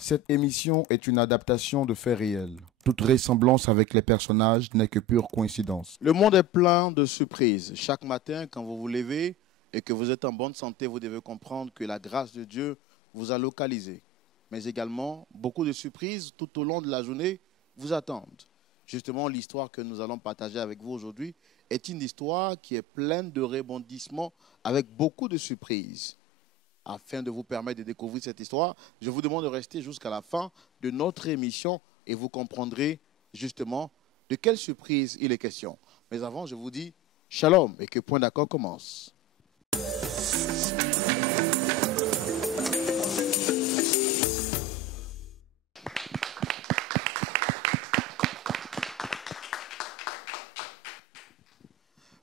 Cette émission est une adaptation de faits réels. Toute ressemblance avec les personnages n'est que pure coïncidence. Le monde est plein de surprises. Chaque matin, quand vous vous levez et que vous êtes en bonne santé, vous devez comprendre que la grâce de Dieu vous a localisé. Mais également, beaucoup de surprises tout au long de la journée vous attendent. Justement, l'histoire que nous allons partager avec vous aujourd'hui est une histoire qui est pleine de rebondissements avec beaucoup de surprises. Afin de vous permettre de découvrir cette histoire, je vous demande de rester jusqu'à la fin de notre émission et vous comprendrez justement de quelle surprise il est question. Mais avant, je vous dis shalom et que Point d'accord commence.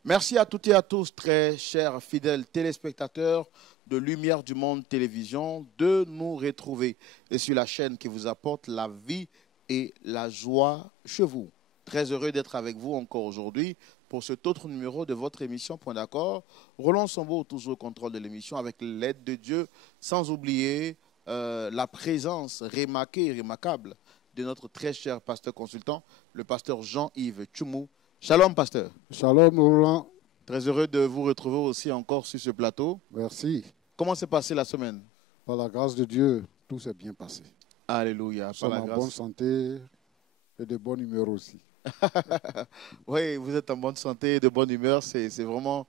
Merci à toutes et à tous, très chers fidèles téléspectateurs de Lumière du Monde Télévision, de nous retrouver et sur la chaîne qui vous apporte la vie et la joie chez vous. Très heureux d'être avec vous encore aujourd'hui pour cet autre numéro de votre émission Point d'accord. Roland Sambo, toujours au contrôle de l'émission avec l'aide de Dieu, sans oublier la présence remarquée et remarquable de notre très cher pasteur consultant, le pasteur Jean-Yves Tchoumou. Shalom, pasteur. Shalom, Roland. Très heureux de vous retrouver aussi encore sur ce plateau. Merci. Comment s'est passée la semaine? Par la grâce de Dieu, tout s'est bien passé. Alléluia. Nous sommes en bonne santé et de bonne humeur aussi. Oui, vous êtes en bonne santé et de bonne humeur. C'est vraiment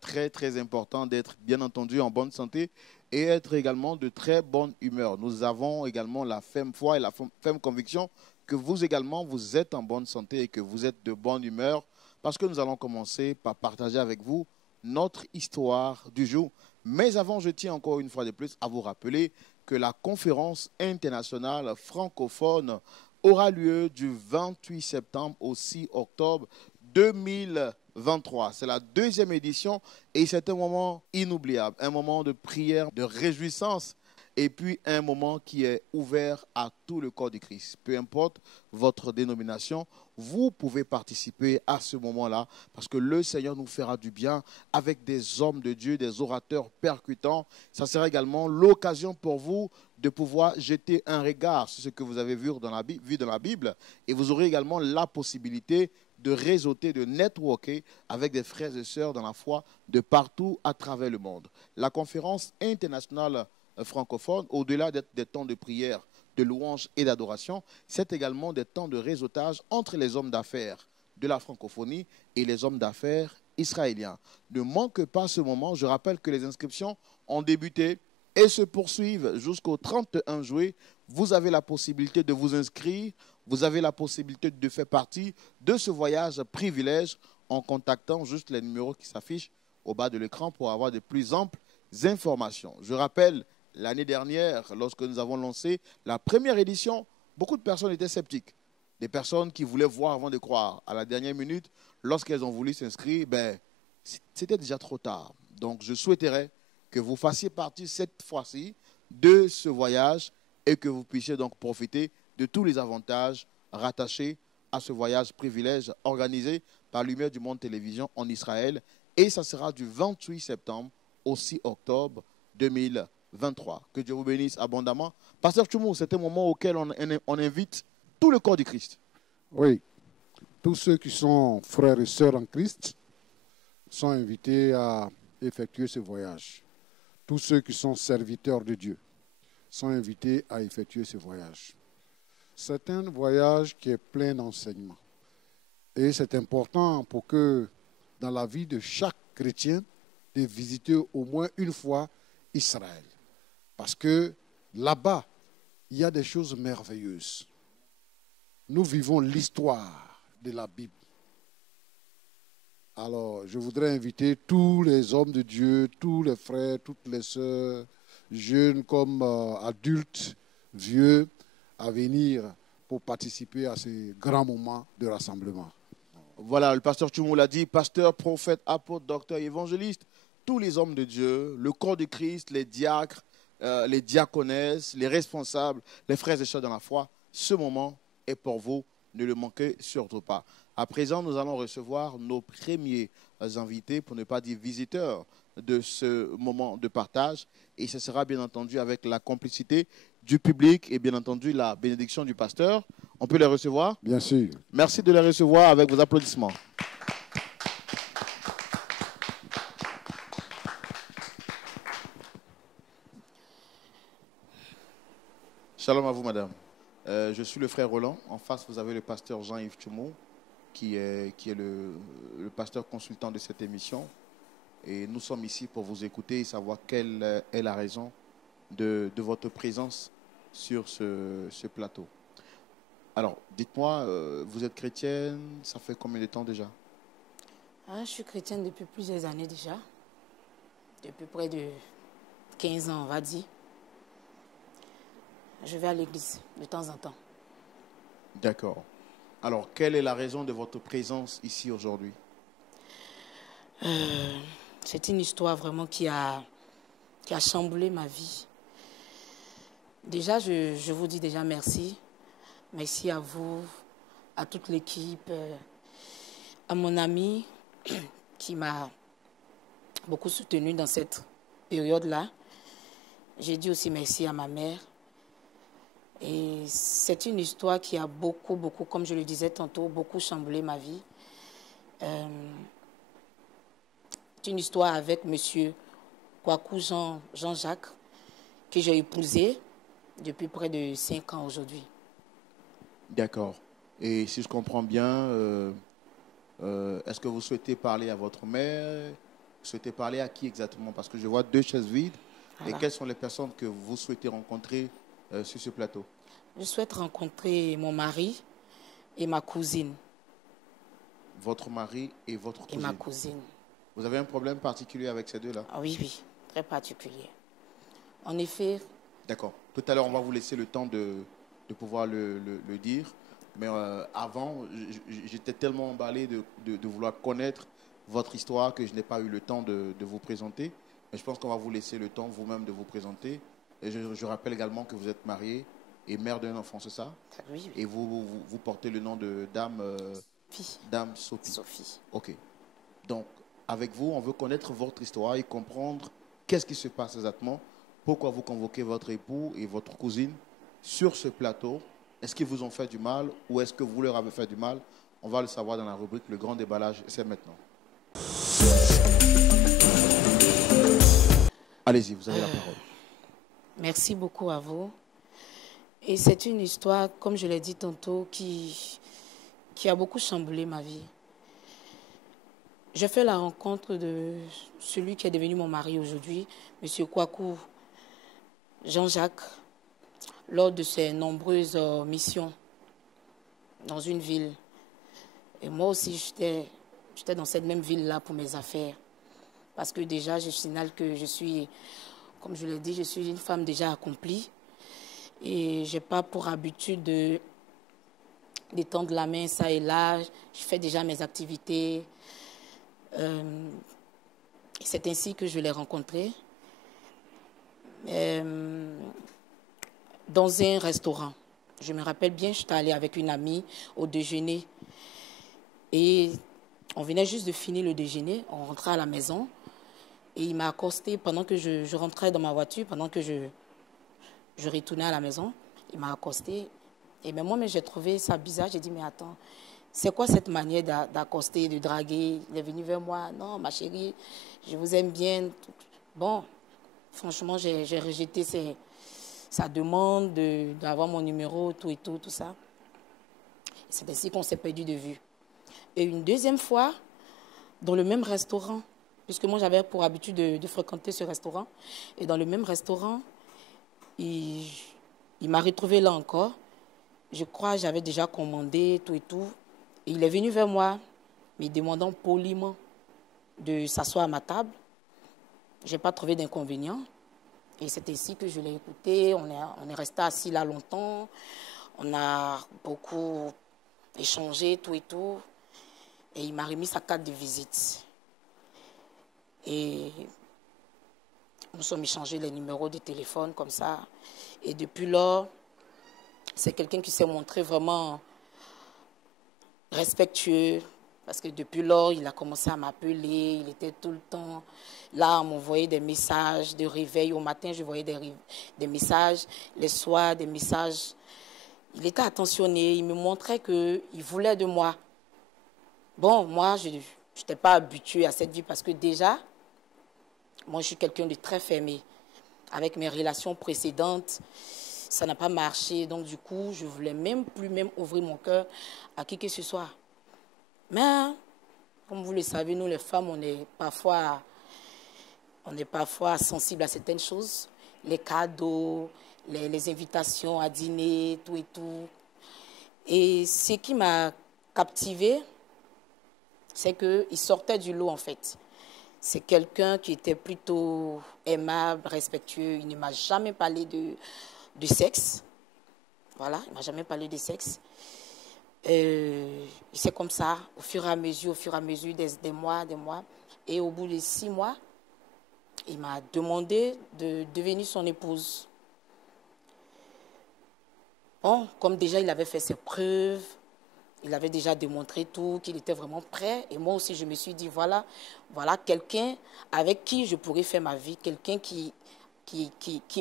très, très important d'être bien entendu en bonne santé et être également de très bonne humeur. Nous avons également la ferme foi et la ferme conviction que vous également, vous êtes en bonne santé et que vous êtes de bonne humeur parce que nous allons commencer par partager avec vous notre histoire du jour. Mais avant, je tiens encore une fois de plus à vous rappeler que la conférence internationale francophone aura lieu du 28 septembre au 6 octobre 2023. C'est la deuxième édition et c'est un moment inoubliable, un moment de prière, de réjouissance et puis un moment qui est ouvert à tout le corps de Christ. Peu importe votre dénomination, vous pouvez participer à ce moment-là parce que le Seigneur nous fera du bien avec des hommes de Dieu, des orateurs percutants. Ça sera également l'occasion pour vous de pouvoir jeter un regard sur ce que vous avez vu dans la Bible et vous aurez également la possibilité de réseauter, de networker avec des frères et sœurs dans la foi de partout à travers le monde. La conférence internationale francophone, au-delà des temps de prière, de louange et d'adoration, c'est également des temps de réseautage entre les hommes d'affaires de la francophonie et les hommes d'affaires israéliens. Ne manque pas ce moment. Je rappelle que les inscriptions ont débuté et se poursuivent jusqu'au 31 juillet. Vous avez la possibilité de vous inscrire, vous avez la possibilité de faire partie de ce voyage privilège en contactant juste les numéros qui s'affichent au bas de l'écran pour avoir de plus amples informations. Je rappelle, l'année dernière, lorsque nous avons lancé la première édition, beaucoup de personnes étaient sceptiques. Des personnes qui voulaient voir avant de croire. À la dernière minute, lorsqu'elles ont voulu s'inscrire, c'était déjà trop tard. Donc, je souhaiterais que vous fassiez partie cette fois-ci de ce voyage et que vous puissiez donc profiter de tous les avantages rattachés à ce voyage privilège organisé par Lumière du Monde Télévision en Israël. Et ça sera du 28 septembre au 6 octobre 2023. Que Dieu vous bénisse abondamment. Pasteur Tchoumou, c'est un moment auquel on invite tout le corps du Christ. Oui, tous ceux qui sont frères et sœurs en Christ sont invités à effectuer ce voyage. Tous ceux qui sont serviteurs de Dieu sont invités à effectuer ce voyage. C'est un voyage qui est plein d'enseignements. Et c'est important pour que dans la vie de chaque chrétien, de visiter au moins une fois Israël. Parce que là-bas, il y a des choses merveilleuses. Nous vivons l'histoire de la Bible. Alors, je voudrais inviter tous les hommes de Dieu, tous les frères, toutes les sœurs, jeunes comme adultes, vieux, à venir pour participer à ces grands moments de rassemblement. Voilà, le pasteur Tchoumou l'a dit, pasteur, prophète, apôtre, docteur, évangéliste, tous les hommes de Dieu, le corps de Christ, les diacres, les diaconesses, les responsables, les frères et sœurs dans la foi, ce moment est pour vous, ne le manquez surtout pas. À présent, nous allons recevoir nos premiers invités, pour ne pas dire visiteurs, de ce moment de partage. Et ce sera bien entendu avec la complicité du public et bien entendu la bénédiction du pasteur. On peut les recevoir? Bien sûr. Merci de les recevoir avec vos applaudissements. Shalom à vous, madame. Je suis le frère Roland. En face, vous avez le pasteur Jean-Yves Tchoumou, qui est le pasteur consultant de cette émission. Et nous sommes ici pour vous écouter et savoir quelle est la raison de votre présence sur ce plateau. Alors, dites-moi, vous êtes chrétienne, ça fait combien de temps déjà? Je suis chrétienne depuis plusieurs années déjà. Depuis près de 15 ans, on va dire. Je vais à l'église de temps en temps. D'accord. Alors, quelle est la raison de votre présence ici aujourd'hui? C'est une histoire vraiment qui a chamboulé ma vie. Déjà, je vous dis déjà merci. Merci à vous, à toute l'équipe, à mon ami qui m'a beaucoup soutenu dans cette période-là. J'ai dit aussi merci à ma mère. Et c'est une histoire qui a beaucoup, comme je le disais tantôt, beaucoup chamboulé ma vie. C'est une histoire avec monsieur Kwaku Jean-Jacques, que j'ai épousé depuis près de 5 ans aujourd'hui. D'accord. Et si je comprends bien, est-ce que vous souhaitez parler à votre mère? Vous souhaitez parler à qui exactement? Parce que je vois 2 chaises vides. Voilà. Et quelles sont les personnes que vous souhaitez rencontrer sur ce plateau? Je souhaite rencontrer mon mari et ma cousine. Votre mari et votre cousine? Et ma cousine. Vous avez un problème particulier avec ces deux-là? Oui, très particulier. En effet. D'accord. Tout à l'heure, on va vous laisser le temps de pouvoir le dire. Mais avant, j'étais tellement emballé de vouloir connaître votre histoire que je n'ai pas eu le temps de vous présenter. Mais je pense qu'on va vous laisser le temps vous-même de vous présenter. Et je rappelle également que vous êtes mariée et mère d'un enfant, c'est ça? Oui. Et vous portez le nom de Dame Sophie. Sophie. OK. Donc, avec vous, on veut connaître votre histoire et comprendre qu'est-ce qui se passe exactement. Pourquoi vous convoquez votre époux et votre cousine sur ce plateau? Est-ce qu'ils vous ont fait du mal ou est-ce que vous leur avez fait du mal? On va le savoir dans la rubrique Le Grand Déballage. C'est maintenant. Allez-y, vous avez la parole. Merci beaucoup à vous. Et c'est une histoire, comme je l'ai dit tantôt, qui a beaucoup chamboulé ma vie. J'ai fait la rencontre de celui qui est devenu mon mari aujourd'hui, M. Kwaku Jean-Jacques, lors de ses nombreuses missions dans une ville. Et moi aussi, j'étais dans cette même ville-là pour mes affaires. Parce que déjà, je signale que je suis, comme je l'ai dit, je suis une femme déjà accomplie. Et je n'ai pas pour habitude d'étendre la main ça et là. Je fais déjà mes activités. C'est ainsi que je l'ai rencontré. Dans un restaurant. Je me rappelle bien, j'étais allée avec une amie au déjeuner. Et on venait juste de finir le déjeuner. On rentrait à la maison. Et il m'a accosté pendant que je rentrais dans ma voiture, pendant que je retournais à la maison. Il m'a accosté. Et bien moi, j'ai trouvé ça bizarre. J'ai dit, mais attends, c'est quoi cette manière d'accoster, de draguer? Il est venu vers moi. Non, ma chérie, je vous aime bien. Bon, franchement, j'ai rejeté sa demande d'avoir mon numéro, tout ça. C'est ainsi qu'on s'est perdu de vue. Et une deuxième fois, dans le même restaurant, puisque moi j'avais pour habitude de fréquenter ce restaurant, et dans le même restaurant, il m'a retrouvé là encore. Je crois que j'avais déjà commandé, tout. Et il est venu vers moi, me demandant poliment de s'asseoir à ma table. Je n'ai pas trouvé d'inconvénient. Et c'est ainsi que je l'ai écouté. On est resté assis là longtemps. On a beaucoup échangé, tout. Et il m'a remis sa carte de visite. Et nous sommes échangés les numéros de téléphone comme ça. Et depuis lors, c'est quelqu'un qui s'est montré vraiment respectueux, Parce que depuis lors, il a commencé à m'appeler, il était tout le temps là, à m'envoyer des messages de réveil. Au matin, je voyais des messages, les soirs, des messages. Il était attentionné, il me montrait qu'il voulait de moi. Bon, moi, je n'étais pas habituée à cette vie parce que déjà, moi, je suis quelqu'un de très fermé. Avec mes relations précédentes, ça n'a pas marché. Donc, du coup, je ne voulais même plus ouvrir mon cœur à qui que ce soit. Mais, comme vous le savez, nous, les femmes, on est parfois sensibles à certaines choses. Les cadeaux, les invitations à dîner, tout et tout. Et ce qui m'a captivée, c'est qu'il sortait du lot, en fait. C'est quelqu'un qui était plutôt aimable, respectueux. Il ne m'a jamais parlé de sexe. Voilà, il ne m'a jamais parlé de sexe. C'est comme ça, au fur et à mesure, des mois. Et au bout de 6 mois, il m'a demandé de devenir son épouse. Bon, comme déjà il avait fait ses preuves, il avait déjà démontré tout, qu'il était vraiment prêt. Et moi aussi, je me suis dit, voilà quelqu'un avec qui je pourrais faire ma vie, quelqu'un qui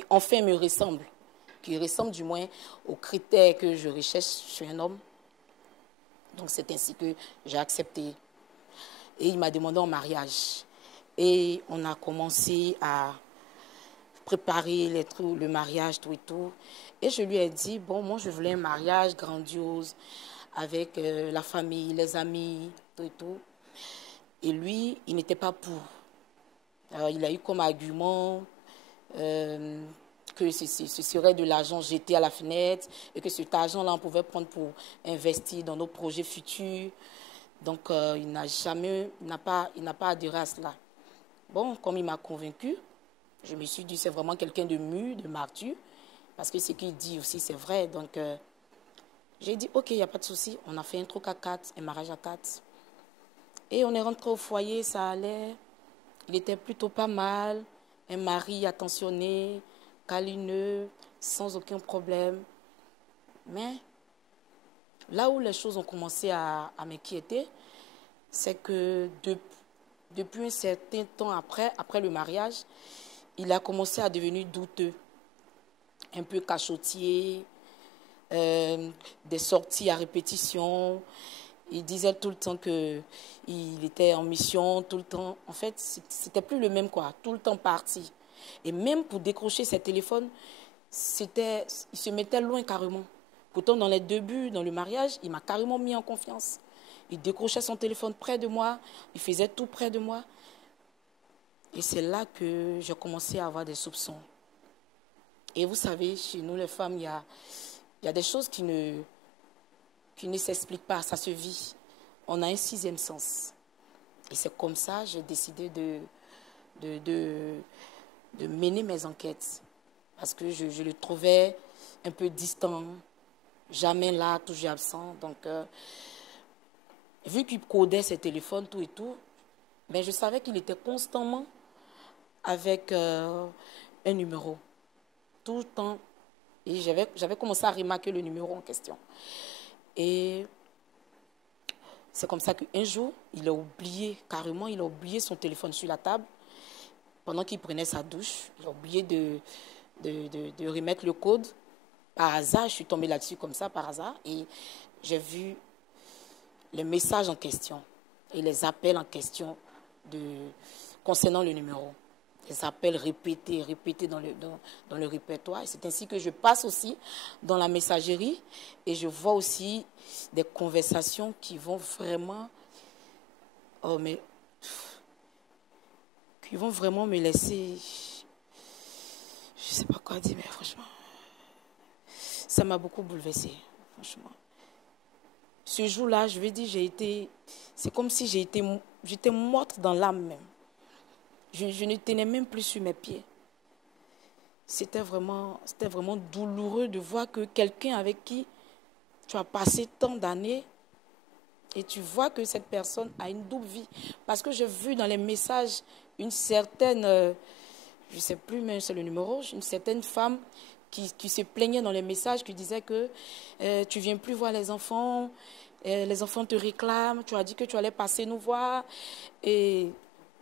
enfin me ressemble, qui ressemble du moins aux critères que je recherche sur un homme. Donc c'est ainsi que j'ai accepté. Et il m'a demandé en mariage. Et on a commencé à préparer le mariage, tout et tout. Et je lui ai dit, bon, moi je voulais un mariage grandiose, avec la famille, les amis, tout et tout. Et lui, il n'était pas pour. Alors, il a eu comme argument que ce serait de l'argent jeté à la fenêtre et que cet argent-là, on pouvait prendre pour investir dans nos projets futurs. Donc, il n'a pas adhéré à cela. Bon, comme il m'a convaincu, je me suis dit, c'est vraiment quelqu'un de mûr, de mature, parce que ce qu'il dit aussi, c'est vrai. Donc, j'ai dit, ok, il n'y a pas de souci. On a fait un truc à 4, un mariage à 4. Et on est rentré au foyer, ça allait. Il était plutôt pas mal. Un mari attentionné, câlineux, sans aucun problème. Mais là où les choses ont commencé à m'inquiéter, c'est que depuis un certain temps après le mariage, il a commencé à devenir douteux, un peu cachotier, des sorties à répétition. Il disait tout le temps qu'il était en mission, tout le temps. En fait, c'était plus le même, quoi, tout le temps parti. Et même pour décrocher ses téléphones, il se mettait loin carrément. Pourtant, dans les débuts, dans le mariage, il m'a carrément mis en confiance. Il décrochait son téléphone près de moi, il faisait tout près de moi. Et c'est là que j'ai commencé à avoir des soupçons. Et vous savez, chez nous, les femmes, il y a des choses qui ne s'expliquent pas, ça se vit. On a un 6e sens. Et c'est comme ça que j'ai décidé de mener mes enquêtes. Parce que je le trouvais un peu distant, jamais là, toujours absent. Donc, vu qu'il codait ses téléphones, tout et tout, ben, je savais qu'il était constamment avec un numéro. Tout le temps. Et j'avais commencé à remarquer le numéro en question. Et c'est comme ça qu'un jour, il a oublié son téléphone sur la table. Pendant qu'il prenait sa douche, il a oublié de remettre le code. Par hasard, je suis tombée là-dessus comme ça, par hasard. Et j'ai vu les messages en question et les appels en question concernant le numéro. Les appels répétés dans le répertoire. Et c'est ainsi que je passe aussi dans la messagerie et je vois aussi des conversations qui vont vraiment... qui vont vraiment me laisser... Je ne sais pas quoi dire, mais franchement... Ça m'a beaucoup bouleversée, franchement. Ce jour-là, je vais dire, c'est comme si j'étais morte dans l'âme même. Je ne tenais même plus sur mes pieds. C'était vraiment douloureux de voir que quelqu'un avec qui tu as passé tant d'années et tu vois que cette personne a une double vie. Parce que j'ai vu dans les messages une certaine, je ne sais plus, mais c'est le numéro, une certaine femme qui se plaignait dans les messages, qui disait que tu ne viens plus voir les enfants, les enfants te réclament, tu as dit que tu allais passer nous voir, et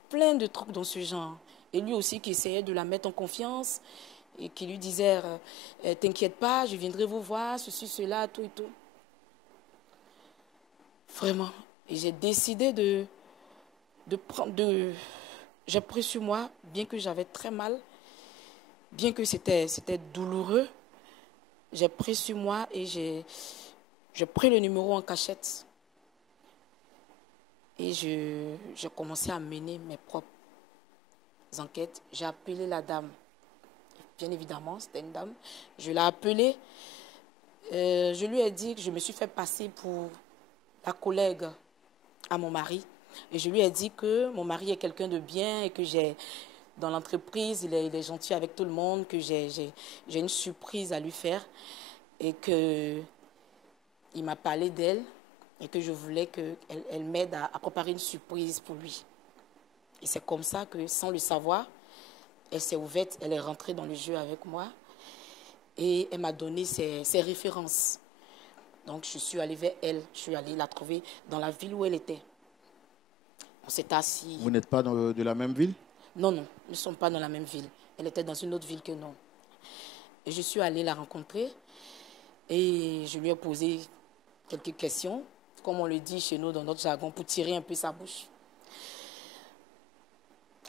plein de trucs dans ce genre. Et lui aussi qui essayait de la mettre en confiance, et qui lui disait, t'inquiète pas, je viendrai vous voir, ceci, cela, tout et tout. Vraiment. Et j'ai décidé de prendre, j'ai pris sur moi, bien que j'avais très mal, bien que c'était douloureux, j'ai pris sur moi et j'ai pris le numéro en cachette. Et j'ai commencé à mener mes propres enquêtes. J'ai appelé la dame. Bien évidemment, c'était une dame. Je l'ai appelée. Je lui ai dit que je me suis fait passer pour la collègue à mon mari. Et je lui ai dit que mon mari est quelqu'un de bien et que dans l'entreprise, il est gentil avec tout le monde, que j'ai une surprise à lui faire et qu'il m'a parlé d'elle et que je voulais qu'elle m'aide à préparer une surprise pour lui. Et c'est comme ça que, sans le savoir, elle s'est ouverte, elle est rentrée dans le jeu avec moi et elle m'a donné ses références. Donc, je suis allée vers elle, je suis allée la trouver dans la ville où elle était. On s'est assis. Vous n'êtes pas de la même ville? Non, nous ne sommes pas dans la même ville. Elle était dans une autre ville que nous. Et je suis allée la rencontrer et je lui ai posé quelques questions, comme on le dit chez nous dans notre jargon, pour tirer un peu sa bouche.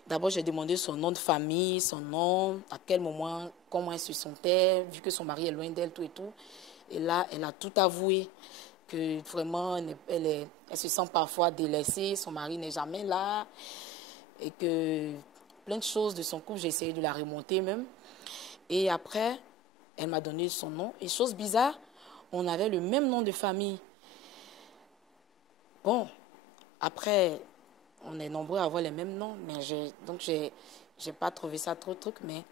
D'abord, j'ai demandé son nom de famille, son nom, à quel moment, comment elle se sentait, vu que son mari est loin d'elle, tout et tout. Et là, elle a tout avoué, que vraiment, elle se sent parfois délaissée, son mari n'est jamais là, et que plein de choses de son couple, j'ai essayé de la remonter même. Et après, elle m'a donné son nom. Et chose bizarre, on avait le même nom de famille. Bon, après, on est nombreux à avoir les mêmes noms, mais j'ai pas trouvé ça trop truc. Mais...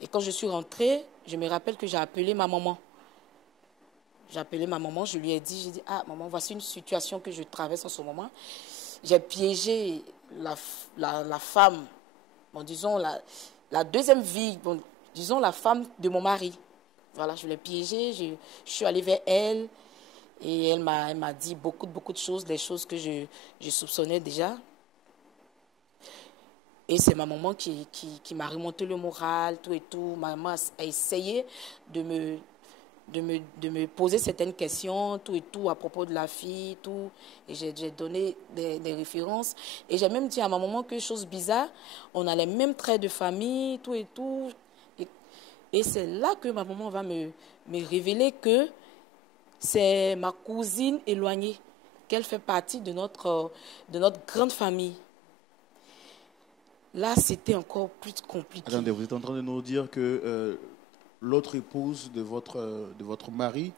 Et quand je suis rentrée, je me rappelle que j'ai appelé ma maman. J'ai appelé ma maman, je lui ai dit, ah maman, voici une situation que je traverse en ce moment. J'ai piégé la femme, bon, disons la deuxième vie, bon, disons la femme de mon mari. Voilà, je l'ai piégée, je suis allée vers elle et elle m'a dit beaucoup de choses, des choses que je soupçonnais déjà. Et c'est ma maman qui m'a remonté le moral, tout et tout. Ma maman a essayé de me poser certaines questions, tout et tout, à propos de la fille, tout. Et j'ai donné des références. Et j'ai même dit à ma maman que, chose bizarre, on a les mêmes traits de famille, tout et tout. Et c'est là que ma maman va me révéler que c'est ma cousine éloignée, qu'elle fait partie de notre grande famille. Là, c'était encore plus compliqué. Attendez, vous êtes en train de nous dire que l'autre épouse de votre mari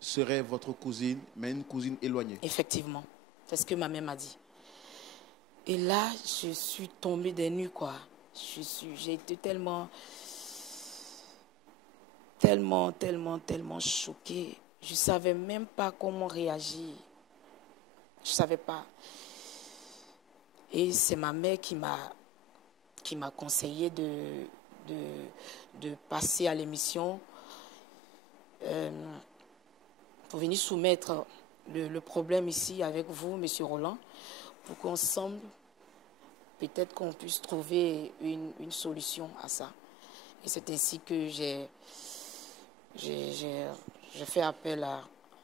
serait votre cousine, mais une cousine éloignée. Effectivement, c'est ce que ma mère m'a dit. Et là, je suis tombée des nues, quoi. J'ai été tellement choquée. Je ne savais même pas comment réagir. Je ne savais pas. Et c'est ma mère qui m'a conseillé de passer à l'émission pour venir soumettre le problème ici avec vous, M. Roland, pour qu'ensemble, peut-être qu'on puisse trouver une solution à ça. Et c'est ainsi que j'ai fait appel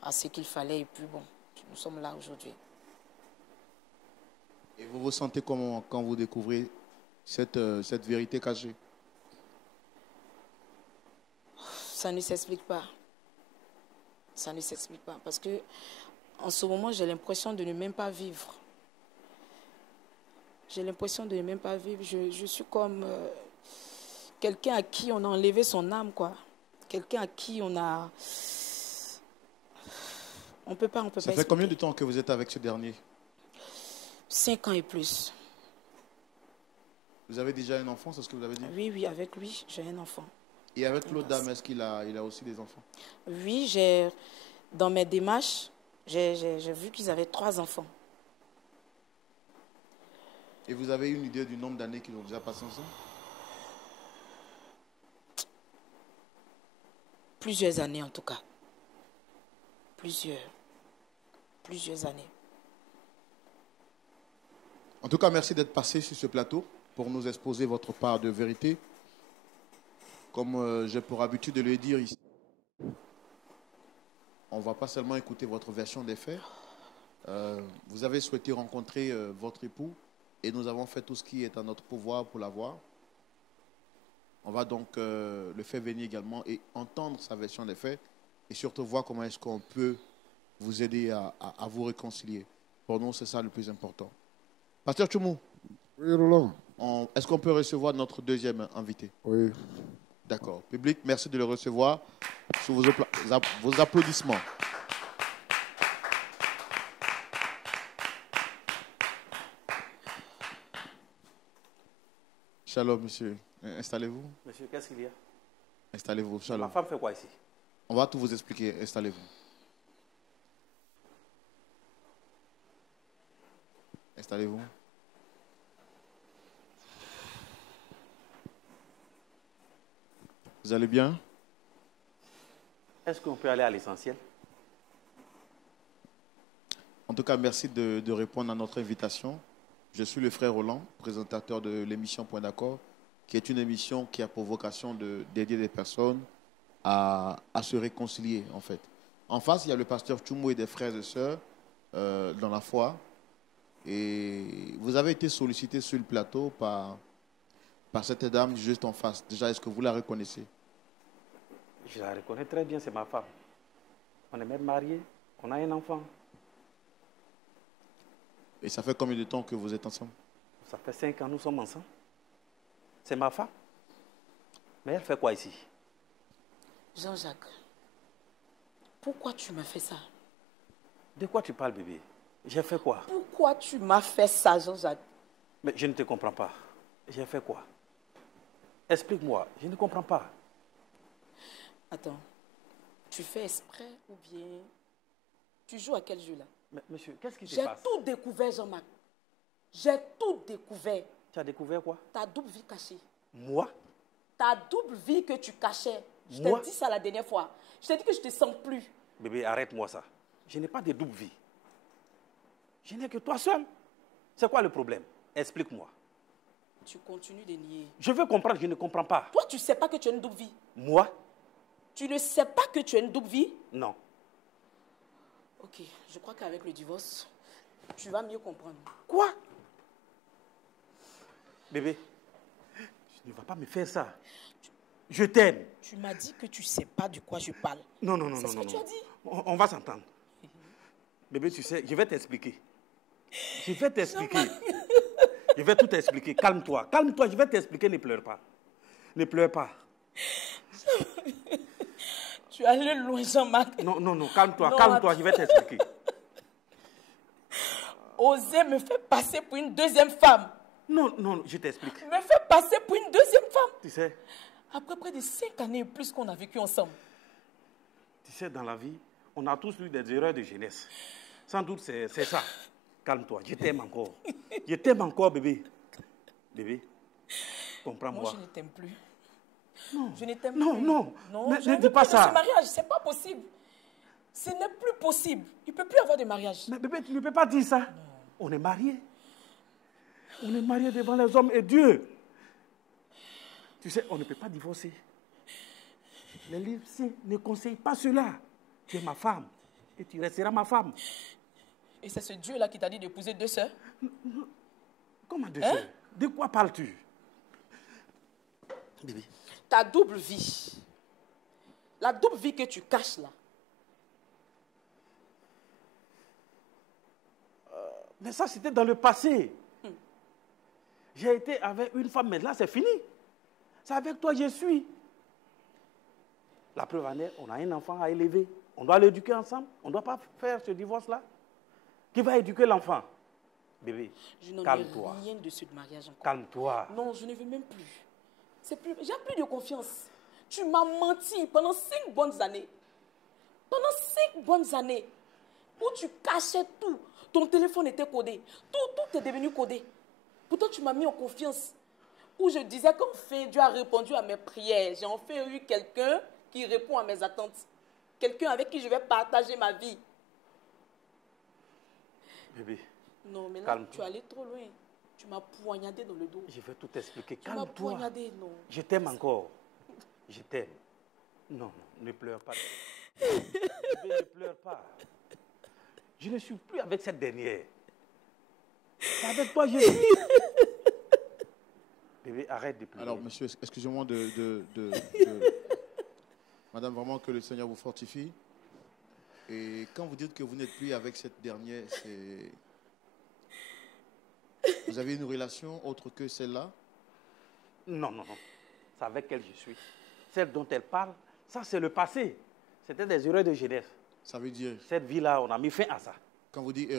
à ce qu'il fallait et puis bon, nous sommes là aujourd'hui. Et vous vous sentez comment quand vous découvrez cette vérité cachée? Ça ne s'explique pas. Ça ne s'explique pas. Parce que en ce moment, j'ai l'impression de ne même pas vivre. J'ai l'impression de ne même pas vivre. Je suis comme quelqu'un à qui on a enlevé son âme, quoi. Quelqu'un à qui on a... On peut pas Ça expliquer. fait combien de temps que vous êtes avec ce dernier? 5 ans et plus. Vous avez déjà un enfant, c'est ce que vous avez dit? Oui, avec lui, j'ai un enfant. Et avec l'autre dame, est-ce qu'il a aussi des enfants? Oui, dans mes démarches, j'ai vu qu'ils avaient 3 enfants. Et vous avez une idée du nombre d'années qu'ils ont déjà passé ensemble? Plusieurs années en tout cas. Plusieurs. plusieurs années. En tout cas, merci d'être passé sur ce plateau pour nous exposer votre part de vérité. Comme j'ai pour habitude de le dire ici, on ne va pas seulement écouter votre version des faits. Vous avez souhaité rencontrer votre époux et nous avons fait tout ce qui est à notre pouvoir pour l'avoir. On va donc le faire venir également et entendre sa version des faits et surtout voir comment est-ce qu'on peut vous aider à vous réconcilier. Pour nous, c'est ça le plus important. Pasteur Tchoumou, Oui, Roland. est-ce qu'on peut recevoir notre deuxième invité? Oui. D'accord. Public, merci de le recevoir sous vos applaudissements. Shalom, monsieur. Installez-vous. Monsieur, qu'est-ce qu'il y a? Installez-vous. Ma Shalom. femme fait quoi ici? On va tout vous expliquer. Installez-vous. Installez-vous. Vous allez bien? Est-ce qu'on peut aller à l'essentiel? En tout cas, merci de répondre à notre invitation. Je suis le frère Roland, présentateur de l'émission Point d'accord, qui est une émission qui a pour vocation d'aider des personnes à se réconcilier, en fait. En face, il y a le pasteur Tchoumou et des frères et sœurs dans la foi. Et vous avez été sollicité sur le plateau par cette dame juste en face. Déjà, est-ce que vous la reconnaissez? Je la reconnais très bien, c'est ma femme. On est même mariés, on a un enfant. Et ça fait combien de temps que vous êtes ensemble? Ça fait 5 ans, nous sommes ensemble. C'est ma femme. Mais elle fait quoi ici? Jean-Jacques, pourquoi tu m'as fait ça? De quoi tu parles, bébé? J'ai fait quoi? Pourquoi tu m'as fait ça, Jean-Jacques? Mais je ne te comprends pas. J'ai fait quoi? Explique-moi, je ne comprends pas. Attends, tu fais exprès ou bien tu joues à quel jeu là? Mais monsieur, qu'est-ce qui se J'ai passe? tout découvert, Jean-Marc. J'ai tout découvert. Tu as découvert quoi? Ta double vie cachée. Moi? Ta double vie que tu cachais. Je Moi? t'ai dit ça la dernière fois. Je t'ai dit que je ne te sens plus. Bébé, arrête-moi ça. Je n'ai pas de double vie. Je n'ai que toi seul. C'est quoi le problème? Explique-moi. Tu continues de nier. Je veux comprendre, je ne comprends pas. Toi, tu ne sais pas que tu as une double vie. Moi? Tu ne sais pas que tu as une double vie? Non. Ok, je crois qu'avec le divorce, tu vas mieux comprendre. Quoi? Bébé, tu ne vas pas me faire ça. Je t'aime. Tu m'as dit que tu ne sais pas de quoi je parle. Non, non, non, C'est non. ce non, que tu as dit. On va s'entendre. Bébé, tu sais, je vais t'expliquer. Je vais t'expliquer. Je vais tout t'expliquer. Calme-toi. Calme-toi, je vais t'expliquer. Ne pleure pas. Ne pleure pas. Tu es allé loin, Jean-Marc. Non, non, non. Calme-toi. Non, Calme-toi, attends. je vais t'expliquer. Oser me faire passer pour une deuxième femme. Non, non, je t'explique. Me faire passer pour une deuxième femme. Tu sais, Après près de 5 années et plus qu'on a vécu ensemble. dans la vie, on a tous eu des erreurs de jeunesse. Sans doute, c'est ça. Calme-toi. Je t'aime encore. Je t'aime encore, bébé. Bébé, Moi, comprends-moi. je ne t'aime plus. Non. Je ne t'aime Non, plus. non. Non, Ne je ne dis veux pas plus de ça. ce mariage. Ce n'est pas possible. Ce n'est plus possible. Il ne peut plus avoir de mariage. Mais bébé, tu ne peux pas dire ça. On est mariés. On est mariés devant les hommes et Dieu. Tu sais, on ne peut pas divorcer. Les livres ne conseillent pas cela. Tu es ma femme et tu resteras ma femme. Et c'est ce Dieu-là qui t'a dit d'épouser 2 sœurs? Comment deux Hein? sœurs? De quoi parles-tu? Bébé. Ta double vie. La double vie que tu caches là. Mais ça, c'était dans le passé. J'ai été avec une femme, mais là, c'est fini. C'est avec toi que je suis. La preuve en est, on a un enfant à élever. On doit l'éduquer ensemble. On ne doit pas faire ce divorce-là. Qui va éduquer l'enfant? Bébé, Je n'en ai calme-toi. rien de ce mariage encore. Calme-toi. Non, je ne veux même plus. J'ai plus de confiance. Tu m'as menti pendant 5 bonnes années. Pendant 5 bonnes années. Où tu cachais tout. Ton téléphone était codé. Tout est devenu codé. Pourtant, tu m'as mis en confiance. Où je disais qu'enfin, Dieu a répondu à mes prières. J'ai enfin eu quelqu'un qui répond à mes attentes. Quelqu'un avec qui je vais partager ma vie. Bébé, Non, mais là, calme-toi. tu es allé trop loin. Tu m'as poignardé dans le dos. Je vais tout expliquer. Tu m'as Calme-toi. poignardé, non. Je t'aime encore. Je t'aime. Non, ne pleure pas. Bébé, ne pleure pas. Je ne suis plus avec cette dernière. C'est avec toi, je suis. Bébé, arrête de pleurer. Alors, monsieur, excusez-moi Madame, vraiment que le Seigneur vous fortifie. Et quand vous dites que vous n'êtes plus avec cette dernière, c'est... Vous avez une relation autre que celle-là? Non, non, non. C'est avec elle que je suis. Celle dont elle parle, ça c'est le passé. C'était des erreurs de jeunesse. Ça veut dire, Cette vie-là, on a mis fin à ça. quand vous dites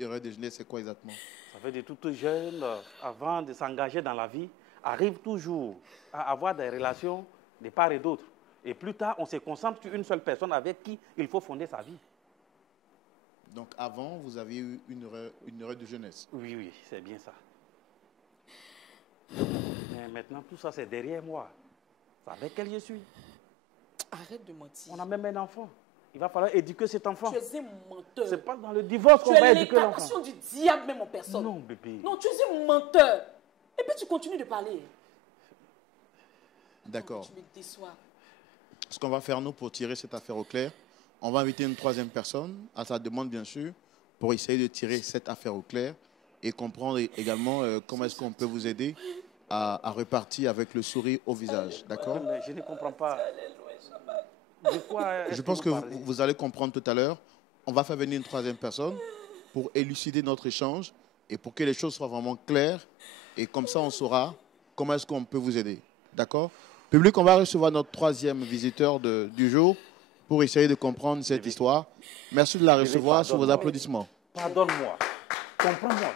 erreur de jeunesse, c'est quoi exactement? Ça veut dire tout jeune, avant de s'engager dans la vie, arrive toujours à avoir des relations de part et d'autre. Et plus tard, on se concentre sur une seule personne avec qui il faut fonder sa vie. Donc avant, vous aviez eu une erreur de jeunesse. Oui, oui, c'est bien ça. Mais maintenant, tout ça, c'est derrière moi. C'est avec elle que je suis. Arrête de mentir. On a même un enfant. Il va falloir éduquer cet enfant. Tu es un menteur. C'est pas dans le divorce Tu qu'on va es éduquer l'enfant. l'incarnation du diable même en personne. Non, bébé. Non, tu es un menteur. Et puis tu continues de parler. D'accord. Tu me déçois. Ce qu'on va faire, nous, pour tirer cette affaire au clair, on va inviter une troisième personne, à sa demande, bien sûr, pour essayer de tirer cette affaire au clair et comprendre également comment est-ce qu'on peut vous aider à repartir avec le sourire au visage. D'accord? Mais je ne comprends pas. De quoi Je pense que vous allez comprendre tout à l'heure. On va faire venir une troisième personne pour élucider notre échange et pour que les choses soient vraiment claires. Et comme ça, on saura comment est-ce qu'on peut vous aider. D'accord? Public, on va recevoir notre troisième visiteur du jour pour essayer de comprendre cette histoire. Merci de la recevoir sous vos applaudissements. Pardonne-moi. Comprends-moi.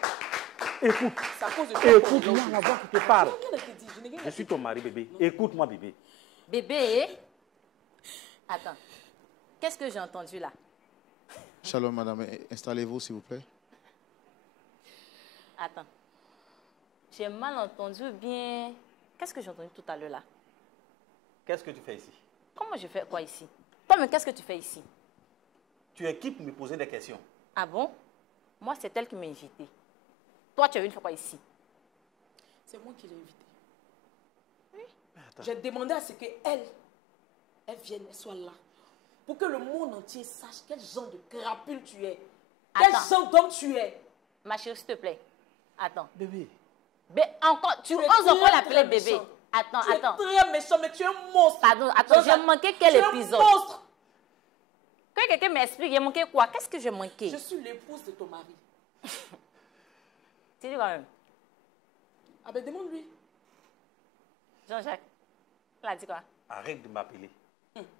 Écoute. C'est à cause de toi. Écoute-moi la voix qui te parle. Je n'ai rien à te dire, je n'ai rien à Je te suis dire. ton mari, bébé. Écoute-moi, bébé. Bébé, attends, qu'est-ce que j'ai entendu là? Shalom, madame. Installez-vous, s'il vous plaît. Attends, j'ai mal entendu ou bien... Qu'est-ce que j'ai entendu tout à l'heure là? Qu'est-ce que tu fais ici? Comment je fais quoi ici? Toi, mais qu'est-ce que tu fais ici? Tu es qui pour me poser des questions? Ah bon? Moi, c'est elle qui m'a invité. Toi, tu es venu faire quoi ici? C'est moi qui l'ai invitée. Attends. J'ai demandé à ce qu'elle vienne, elle soit là. Pour que le monde entier sache quel genre de crapule tu es. Quel Attends. genre d'homme tu es. Ma chérie, s'il te plaît. Attends. Bébé. Encore, tu Tu es oses encore très, l'appeler très bébé. méchant. Attends, Tu attends. es très méchant, mais tu es un monstre. Pardon, attends, j'ai Jean-Jacques, manqué quel tu es épisode? un monstre. Que quelqu'un m'explique, j'ai manqué quoi? Qu'est-ce que j'ai manqué? Je suis l'épouse de ton mari. Tu dis quand même. Ah ben demande-lui. Jean-Jacques, il a dit quoi? Arrête de m'appeler.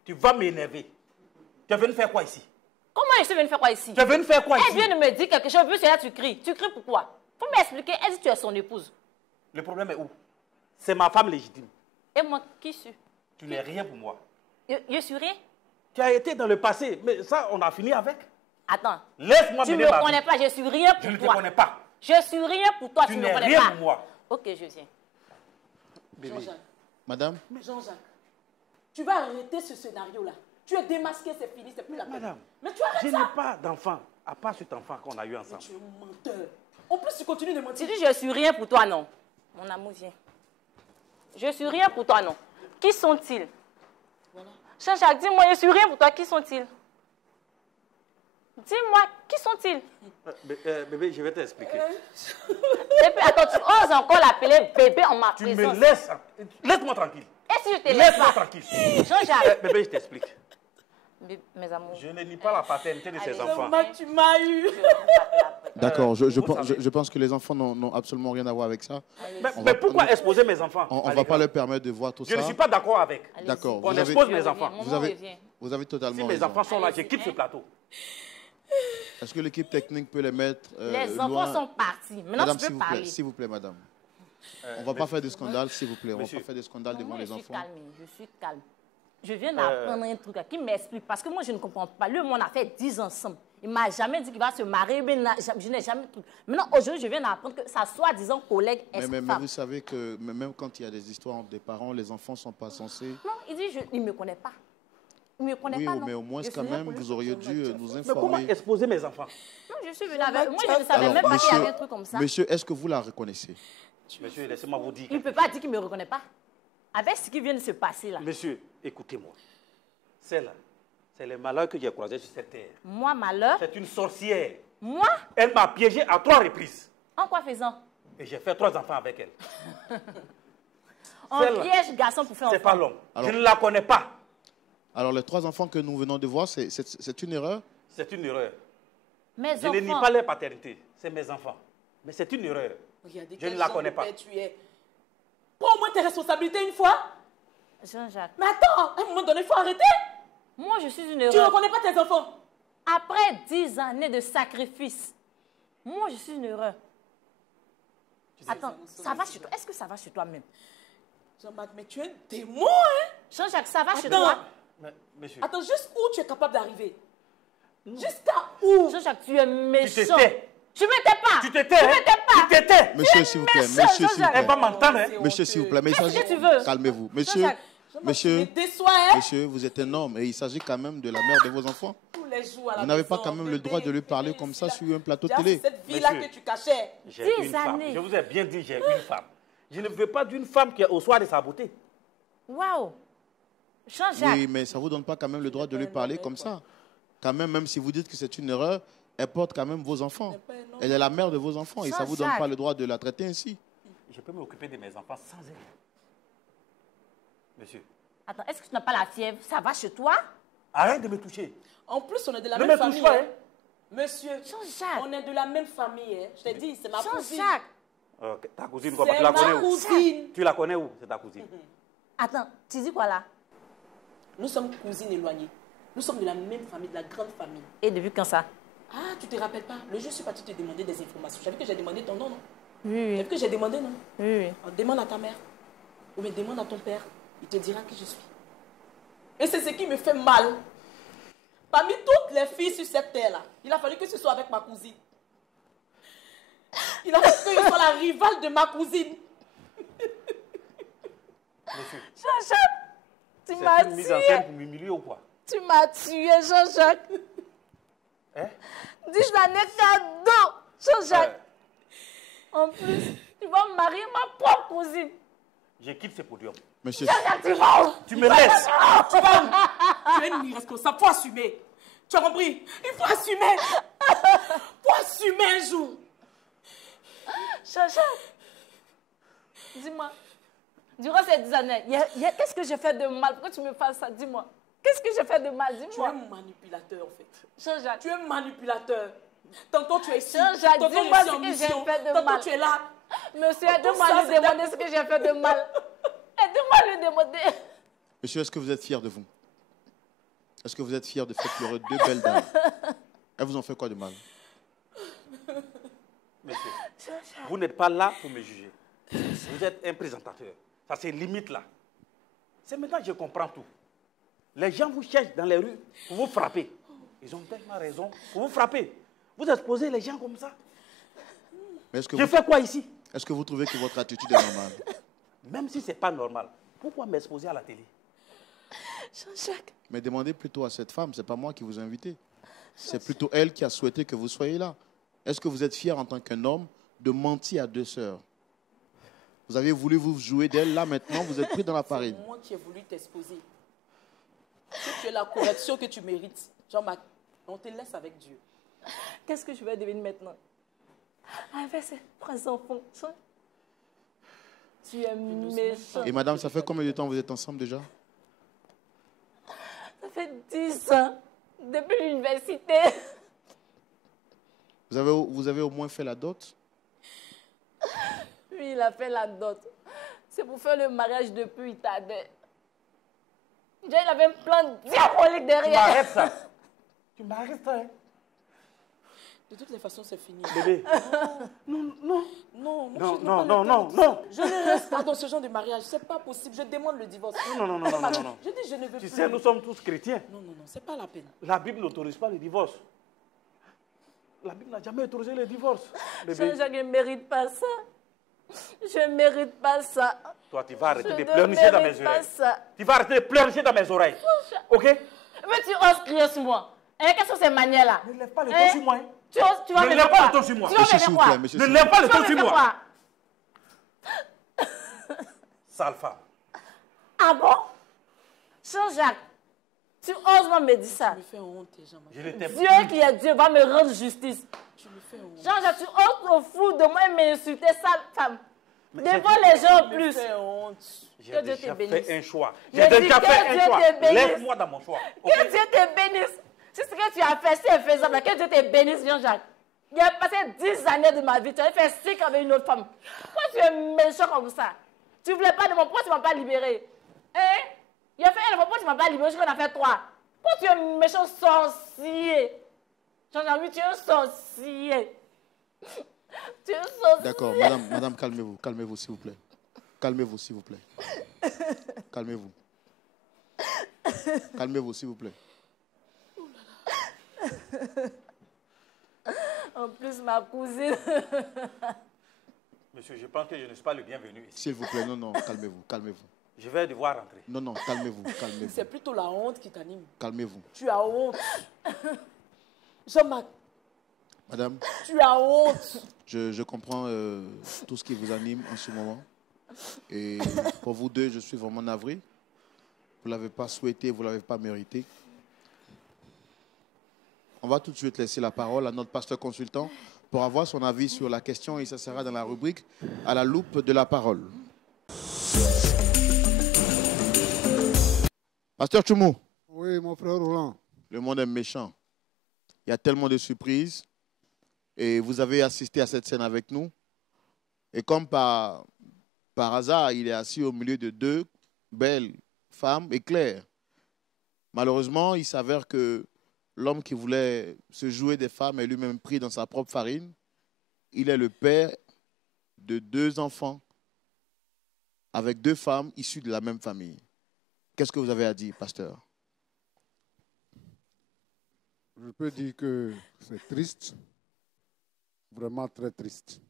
Tu vas m'énerver. Tu es venu faire quoi ici? Comment je suis venue faire quoi ici? Tu es venu faire quoi Elle ici? vient de me dire quelque chose, puis c'est là tu cries. Tu cries pourquoi? Faut m'expliquer. Elle dit que tu es son épouse. Le problème est où? C'est ma femme légitime. Et moi, qui suis? Tu n'es rien pour moi. Je suis rien? Tu as été dans le passé, mais ça, on a fini avec. Attends. Laisse-moi Tu ne mener ma me connais vie. pas, je suis rien pour Je ne te toi. connais pas. Je suis rien pour toi, tu Tu ne me n'es connais rien pas. pour moi. Ok, je viens. Bébé. Jean-Jacques, Madame, Jean-Jacques, tu vas arrêter ce scénario-là. Tu es démasqué, c'est fini, c'est plus la peine. Madame, Mais tu arrêtes je ça. n'ai pas d'enfant, à part cet enfant qu'on a eu Mais ensemble. tu es un menteur. En plus, tu continues de Tu mentir. dis je suis rien pour toi, non? Mon amour, viens. Je suis rien pour toi, non? Qui sont-ils? Voilà. Jean-Jacques, dis-moi, je suis rien pour toi, qui sont-ils? Dis-moi, qui sont-ils? Bébé, je vais t'expliquer. Et puis, attends, tu oses encore l'appeler bébé en ma Tu me présence. laisses. Laisse-moi tranquille. Et si je te laisse Laisse-moi pas? tranquille. Jean-Jacques. Bébé, je t'explique. Mes amours. Je ne nie pas la paternité de ces Allez. enfants. Maman, tu m'as eu. d'accord, vous savez. je pense que les enfants n'ont absolument rien à voir avec ça. Mais pourquoi exposer mes enfants? On à ne va pas l'écran? leur permettre de voir tout Je ne ça. suis pas d'accord avec. Allez-y. D'accord, On vous avez, expose mes enfants. vous avez Si totalement mes raison. enfants sont là, je Allez-y, quitte ce hein. plateau. Est-ce que l'équipe technique peut les mettre Les loin? enfants sont partis. Maintenant, Madame, tu peux parler. s'il vous plaît, madame. On ne va pas faire de scandale, s'il vous plaît. On ne va Monsieur. pas faire de scandale devant Moi, les je suis enfants. calme, je suis calme. Je viens d'apprendre un truc qui m'explique. Parce que moi, je ne comprends pas. Lui, on a fait 10 ensemble. Il ne m'a jamais dit qu'il va se marier. Mais je n'ai jamais... Maintenant, aujourd'hui, je viens d'apprendre que sa soi-disant collègue est Mais femme. vous savez que même quand il y a des histoires entre des parents, les enfants ne sont pas censés. Non, il dit, il ne me connaît pas. Il ne me connaît Oui, pas, non. mais au moins, Je quand suis même, là pour vous lui. auriez dû nous Mais comment informer. exposer mes enfants? Non, je suis venue avec... Moi, je ne savais Alors, même pas qu'il y monsieur- avait un truc comme ça. Monsieur, est-ce que vous la reconnaissez? Monsieur, laissez-moi vous dire. Il ne peut pas dire qu'il ne me reconnaît pas. Avec ce qui vient de se passer là. Monsieur, écoutez-moi. Celle-là, c'est le malheur que j'ai croisé sur cette terre. Moi, malheur. C'est une sorcière. Moi, Elle m'a piégé à 3 reprises. en quoi faisant? Et j'ai fait 3 enfants avec elle. On Celle-là, piège garçon pour faire c'est enfant. pas l'homme. Alors- Je ne la connais pas. Alors, les 3 enfants que nous venons de voir, c'est une erreur? C'est une erreur. Mes Je ne nie enfants. pas leur paternité. C'est mes enfants. Mais c'est une erreur. Regardez, Je quel ne la genre connais de pas. père tu es. Prends au moins tes responsabilités une fois. Jean-Jacques. Mais attends, à un moment donné, il faut arrêter. Moi, je suis une Tu ne erreur. reconnais pas tes enfants. Après 10 années de sacrifice, moi, je suis une erreur. Attends, ça va chez toi? Est-ce que ça va chez toi-même? Jean-Marc, mais tu es un démon, hein? Jean-Jacques, ça va chez Attends. toi? Mais, monsieur, Attends, jusqu'où tu es capable d'arriver? Jusqu'à où? Jean-Jacques, tu es méchant. tais. Je ne m'étais pas. tu t'étais. Je hein? m'étais pas. Tu t'étais. Monsieur, s'il vous plaît. méchant, Monsieur, s'il vous Jean-Jacques. Elle va plaît. m'entendre. Hein? Monsieur, s'il vous plaît. Mais il Qu'est-ce s'agit... que tu veux? Calmez-vous. Monsieur, Jean-Jacques. Jean-Marc, monsieur, tu me déçois, hein? monsieur, vous êtes un homme et il s'agit quand même de la mère de vos enfants. Tous les jours à la Vous n'avez pas maison, quand même le bébé, droit de lui bébé, parler ici, comme ça là. sur un plateau de Tu as télé. cette vie-là Monsieur. que tu cachais. J'ai 10 une femme. années. Je vous ai bien dit, j'ai une femme. Je ne veux pas d'une femme qui est au soir de sa beauté. Waouh. Jean-Jacques. Oui, mais ça ne vous donne pas quand même le droit de lui parler comme ça. Quand même si vous dites que c'est une erreur, elle porte quand même vos enfants. Elle est la mère de vos enfants et ça ne vous donne Jean-Jacques. pas le droit de la traiter ainsi. Je peux m'occuper de mes enfants sans elle. Monsieur, Attends, est-ce que tu n'as pas la fièvre? Ça va chez toi? arrête de me toucher. En plus, on est de la Ne même me touche famille. pas, hein. hein. Monsieur, Jean-Jacques. on est de la même famille. Hein. Je t'ai dit, c'est ma cousine. Jean-Jacques. Ta cousine, quoi, tu C'est la connais ma où? cousine. Tu la connais où? C'est ta cousine. Attends, tu dis quoi là? Nous sommes cousines éloignées. Nous sommes de la même famille, de la grande famille. Et depuis quand ça? Ah, tu te rappelles pas? Le jour où je suis partie te demander des informations. J'avais que j'ai demandé ton nom, non? Oui, J'avais que j'ai demandé, non? oui. On demande à ta mère. Ou bien demande à ton père. Il te dira qui je suis. Et c'est ce qui me fait mal. Parmi toutes les filles sur cette terre-là, il a fallu que ce soit avec ma cousine. Il a fallu que je sois la rivale de ma cousine. Jean-Jacques, tu C'est m'as une mise en tué. scène pour m'humilier ou quoi? Tu m'as tué, Jean-Jacques. Hein? 10 années cadeau, Jean-Jacques. En plus, tu vas me marier ma propre cousine. Je quitte ce podium. Monsieur, Jean-Jacques, tu vas où? Tu me laisses. Tu vas où? Tu es une irresponsable. Il faut assumer. Tu as compris? Il faut assumer. Il faut assumer un jour. Jean-Jacques, dis-moi, durant ces 10 années, qu'est-ce que j'ai fait de mal? Pourquoi tu me fais ça? Dis-moi. Qu'est-ce que j'ai fait de mal? Tu es Dis-moi. un manipulateur, en fait. Jean-Jacques, Tu es un manipulateur. Tantôt tu es ici, Jean-Jacques, tantôt dis-moi je suis ce en que j'ai mission, fait de tantôt mal. tu es là. monsieur, Tout aide-moi ça, à lui c'est demander un- ce que j'ai fait de mal. Aide-moi à lui demander. monsieur, est-ce que vous êtes fier de vous? Est-ce que vous êtes fier de faire pleurer 2 belles dames? Elles vous ont fait quoi de mal? Monsieur, vous n'êtes pas là pour me juger. Vous êtes un présentateur. Ça, c'est limite là. C'est maintenant que je comprends tout. Les gens vous cherchent dans les rues pour vous frapper. Ils ont tellement raison pour vous frapper. Vous exposez les gens comme ça. Mais est-ce que, Je fais quoi ici? est-ce que vous trouvez que votre attitude est normale? Même si ce n'est pas normal, pourquoi m'exposer à la télé? Jean-Jacques, Mais demandez plutôt à cette femme, ce n'est pas moi qui vous ai invité. C'est plutôt elle qui a souhaité que vous soyez là. Est-ce que vous êtes fier en tant qu'un homme de mentir à 2 sœurs? Vous avez voulu vous jouer d'elle, là maintenant vous êtes pris dans la farine. C'est moi qui ai voulu t'exposer. Si tu es la correction que tu mérites, Jean-Marc, on te laisse avec Dieu. qu'est-ce que je vais devenir maintenant? Avec ces 3 enfants, tu es méchant. Et madame, ça fait combien de temps vous êtes ensemble déjà? Ça fait 10 ans, depuis l'université. Vous avez au moins fait la dot? Lui, il a fait la dot. C'est pour faire le mariage depuis, il tardait. Déjà, il avait un plan diabolique Tu derrière. m'arrêtes ça. Tu m'arrêtes ça, hein? De toutes les façons, c'est fini. Bébé. Non, Non, moi, je non, n'ai non, pas le non, temps. non, non. Je ne reste pas dans ce genre de mariage. C'est pas possible. Je demande le divorce. Non, non, non, non, non, non. Je dis, je ne veux Tu plus. sais, nous sommes tous chrétiens. Non, c'est pas la peine. La Bible n'autorise pas le divorce. La Bible n'a jamais autorisé le divorce. Bébé, Jean-Jacques ne mérite pas ça. Je ne mérite pas ça. toi, tu vas arrêter Je de ne pleurnicher dans mes mérite pas oreilles. ça. Tu vas arrêter de pleurnicher dans mes oreilles. OK? Mais tu oses crier sur moi. Hein, qu'est-ce que c'est manière-là? Ne lève pas le ton sur moi. Hein. Tu vas Ne me lève faire pas quoi? le ton sur moi. Tu vas me Monsieur, faire s'il vous quoi? plaît, monsieur, Ne s'il vous lève pas le Tu vas ton me sur faire moi. quoi? Sale femme. Ah bon? Jean-Jacques, tu oses me dire ça? Tu me fais honte, Jean-Marc. Je ne t'aime Dieu qui est Dieu va me rendre justice. Tu me fais honte. Jean-Jacques, tu oses te foutre de moi et m'insulter, sale femme. Mais Devant les gens en Tu me plus. fais honte. J'ai Que Dieu déjà te bénisse. fait un choix. J'ai J'ai dit déjà que fait un Dieu choix. te bénisse. Laisse-moi dans mon choix. Ok? Que Dieu te bénisse. C'est ce que tu as fait, c'est faisable. Que Dieu te bénisse, Jean-Jacques. Il a passé 10 années de ma vie. Tu as fait 5 avec une autre femme. Pourquoi tu es méchant comme ça? Tu ne voulais pas de moi. Pourquoi tu ne m'as pas libéré? Hein? Il a fait une fois. Pourquoi tu ne m'as pas libéré? Je crois qu'on a fait 3. Pourquoi tu es méchant sorcier? Jean-Jacques, oui, tu es un sorcier. Tu es un sorcier. D'accord, madame, calmez-vous. Calmez-vous, s'il vous plaît. Calmez-vous, s'il vous plaît. Calmez-vous. Calmez-vous, s'il vous plaît. En plus, ma cousine. Monsieur, je pense que je ne suis pas le bienvenu ici. S'il vous plaît, non, calmez-vous, calmez-vous. Je vais devoir rentrer. Non, calmez-vous, calmez-vous. C'est plutôt la honte qui t'anime. Calmez-vous. Tu as honte. Jean-Marc, Madame, tu as honte. je comprends tout ce qui vous anime en ce moment. Et pour vous deux, je suis vraiment navré. Vous ne l'avez pas souhaité, vous ne l'avez pas mérité. On va tout de suite laisser la parole à notre pasteur consultant pour avoir son avis sur la question et ça sera dans la rubrique « À la loupe de la parole ». Pasteur Tchoumou. Oui, mon frère Roland. Le monde est méchant. Il y a tellement de surprises. Et vous avez assisté à cette scène avec nous. Et comme par hasard, il est assis au milieu de deux belles femmes éclairs. Malheureusement, il s'avère que l'homme qui voulait se jouer des femmes est lui-même pris dans sa propre farine. Il est le père de 2 enfants avec 2 femmes issues de la même famille. Qu'est-ce que vous avez à dire, pasteur? Je peux dire que c'est triste, vraiment très triste.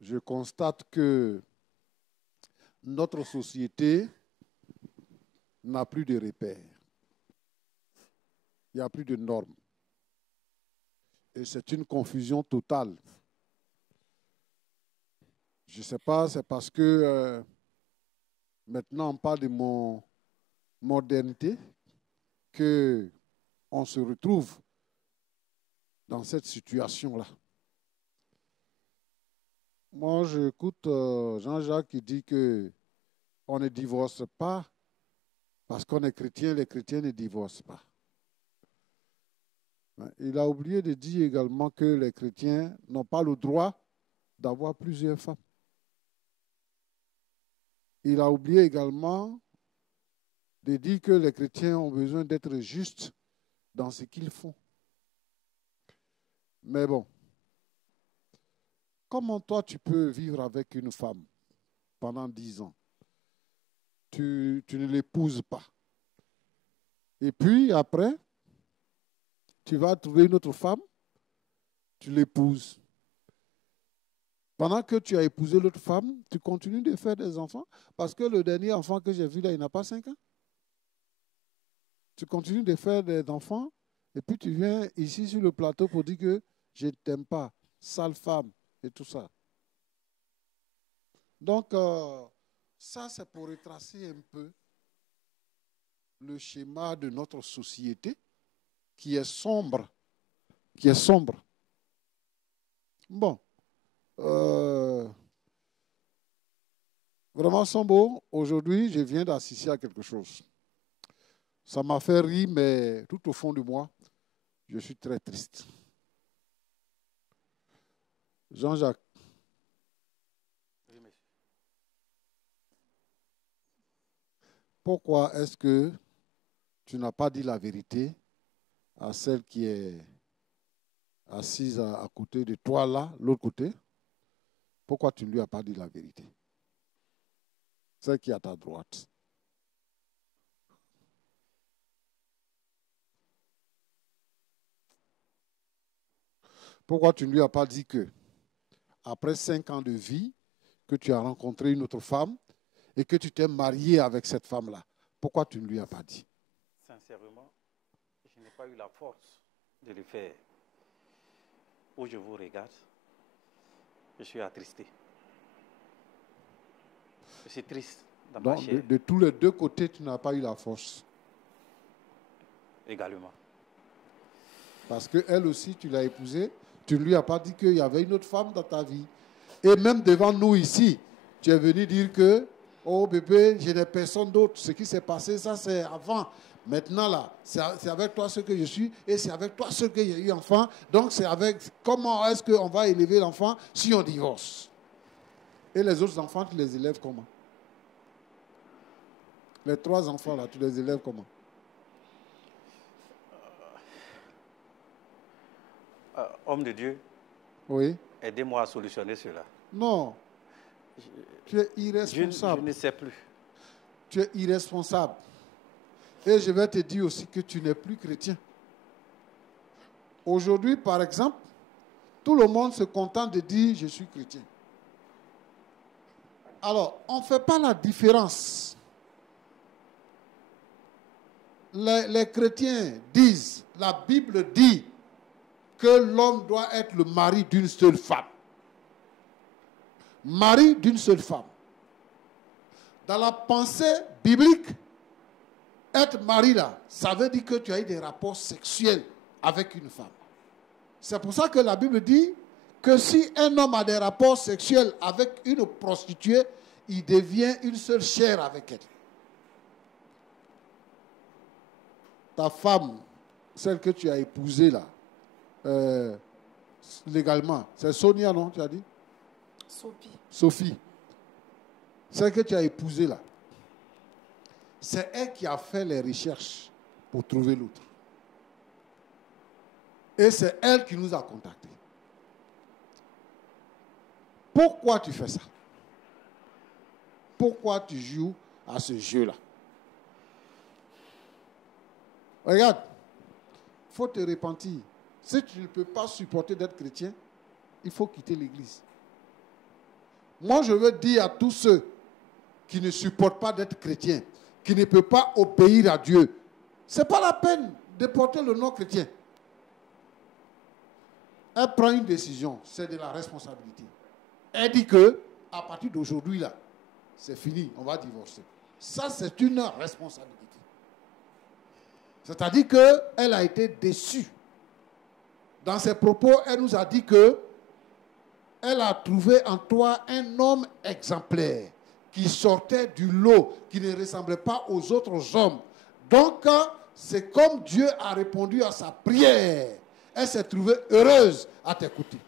Je constate que notre société n'a plus de repères. Il n'y a plus de normes. Et c'est une confusion totale. Je ne sais pas, c'est parce que maintenant on parle de modernité qu'on se retrouve dans cette situation-là. Moi, j'écoute Jean-Jacques qui dit qu'on ne divorce pas parce qu'on est chrétien, les chrétiens ne divorcent pas. Il a oublié de dire également que les chrétiens n'ont pas le droit d'avoir plusieurs femmes. Il a oublié également de dire que les chrétiens ont besoin d'être justes dans ce qu'ils font. Mais bon, comment toi tu peux vivre avec une femme pendant 10 ans? Tu ne l'épouses pas. Et puis après, tu vas trouver une autre femme, tu l'épouses. Pendant que tu as épousé l'autre femme, tu continues de faire des enfants, parce que le dernier enfant que j'ai vu là, il n'a pas 5 ans. Tu continues de faire des enfants, et puis tu viens ici sur le plateau pour dire que je ne t'aime pas, sale femme, et tout ça. Donc, ça c'est pour retracer un peu le schéma de notre société, qui est sombre. Bon. Vraiment, Sambo, aujourd'hui, je viens d'assister à quelque chose. Ça m'a fait rire, mais tout au fond de moi, je suis très triste. Jean-Jacques. Pourquoi est-ce que tu n'as pas dit la vérité à celle qui est assise à côté de toi, là, l'autre côté? Pourquoi tu ne lui as pas dit la vérité? Celle qui est à ta droite. Pourquoi tu ne lui as pas dit que, après 5 ans de vie, que tu as rencontré une autre femme et que tu t'es marié avec cette femme-là? Pourquoi tu ne lui as pas dit? sincèrement, je n'ai pas eu la force de le faire. Où je vous regarde, je suis attristé. Je suis triste dans ma Donc, chair de tous les deux côtés, tu n'as pas eu la force. également. Parce qu'elle aussi, tu l'as épousée. Tu ne lui as pas dit qu'il y avait une autre femme dans ta vie. Et même devant nous ici, tu es venu dire que, oh bébé, je n'ai personne d'autre. Ce qui s'est passé, ça c'est avant. Maintenant là, c'est avec toi ce que je suis et c'est avec toi ce que j'ai eu enfant. Donc c'est avec comment est-ce qu'on va élever l'enfant si on divorce. Et les autres enfants, tu les élèves comment? Les 3 enfants là, tu les élèves comment? Homme de Dieu, Oui. aidez-moi à solutionner cela. Non. Tu es Je irresponsable. ne sais plus. Tu es irresponsable. Et je vais te dire aussi que tu n'es plus chrétien. Aujourd'hui, par exemple, tout le monde se contente de dire « je suis chrétien ». Alors, on ne fait pas la différence. Les chrétiens disent, la Bible dit que l'homme doit être le mari d'une seule femme. Mari d'une seule femme. Dans la pensée biblique, être mari là, ça veut dire que tu as eu des rapports sexuels avec une femme. C'est pour ça que la Bible dit que si un homme a des rapports sexuels avec une prostituée, il devient une seule chair avec elle. Ta femme, celle que tu as épousée là, légalement, c'est Sonia, non, tu as dit? Sophie. Celle que tu as épousée là, c'est elle qui a fait les recherches pour trouver l'autre. Et c'est elle qui nous a contactés. Pourquoi tu fais ça? Pourquoi tu joues à ce jeu-là? Regarde, il faut te repentir. Si tu ne peux pas supporter d'être chrétien, il faut quitter l'église. Moi, je veux dire à tous ceux qui ne supportent pas d'être chrétiens, qui ne peuvent pas obéir à Dieu, ce n'est pas la peine de porter le nom chrétien. Elle prend une décision, c'est de la responsabilité. Elle dit que, à partir d'aujourd'hui, là, c'est fini, on va divorcer. Ça, c'est une responsabilité. C'est-à-dire qu'elle a été déçue. Dans ses propos, elle nous a dit que elle a trouvé en toi un homme exemplaire qui sortait du lot, qui ne ressemblait pas aux autres hommes. Donc, c'est comme Dieu a répondu à sa prière. Elle s'est trouvée heureuse à t'écouter.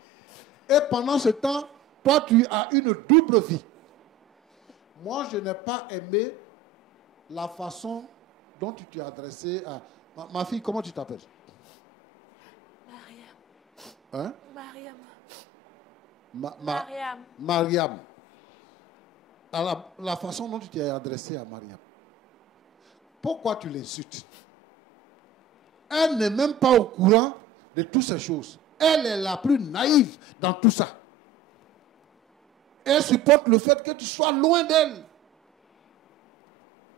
Et pendant ce temps, toi, tu as une double vie. Moi, je n'ai pas aimé la façon dont tu t'es adressé à... Ma fille, comment tu t'appelles? Mariam. Hein? Mariam. Mariam. Mariam. La façon dont tu t'es adressé à Mariam. Pourquoi tu l'insultes? Elle n'est même pas au courant de toutes ces choses. Elle est la plus naïve dans tout ça. Elle supporte le fait que tu sois loin d'elle.